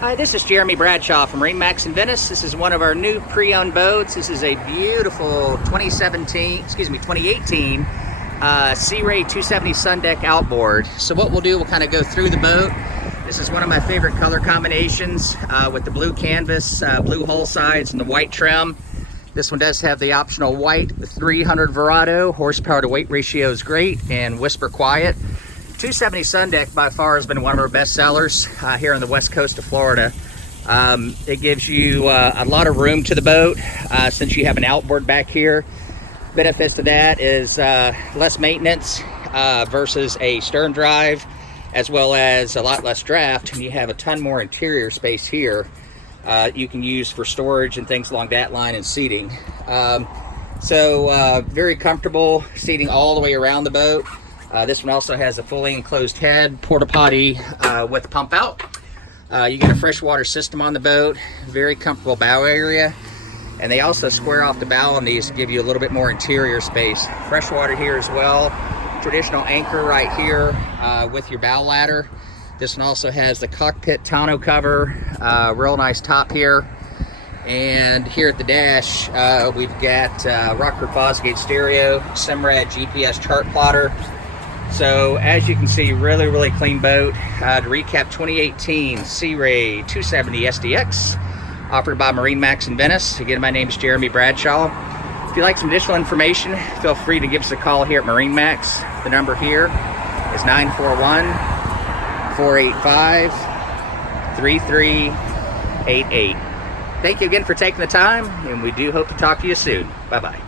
Hi, this is Jeremy Bradshaw from MarineMax in Venice. This is one of our new pre-owned boats. This is a beautiful 2018 Sea Ray 270 Sun Deck outboard. So what we'll do, we'll kind of go through the boat. This is one of my favorite color combinations with the blue canvas, blue hull sides, and the white trim. This one does have the optional white 300 Verado. Horsepower to weight ratio is great and whisper quiet. 270 Sun Deck by far has been one of our best sellers here on the west coast of Florida. It gives you a lot of room to the boat since you have an outboard back here. Benefits to that is less maintenance versus a stern drive, as well as a lot less draft, and you have a ton more interior space here you can use for storage and things along that line, and seating. Very comfortable seating all the way around the boat. This one also has a fully enclosed head, porta potty with pump out. You get a freshwater system on the boat, very comfortable bow area, and they also square off the bow on these to give you a little bit more interior space. Freshwater here as well. Traditional anchor right here with your bow ladder. This one also has the cockpit tonneau cover, real nice top here. And here at the dash, we've got Rockford Fosgate stereo, Simrad GPS chart plotter. So as you can see, really clean boat. To recap, 2018 Sea Ray 270 SDX, offered by MarineMax in Venice. Again, my name is Jeremy Bradshaw. If you'd like some additional information, feel free to give us a call here at MarineMax. The number here is 941-485-3388. Thank you again for taking the time, and we do hope to talk to you soon. Bye-bye.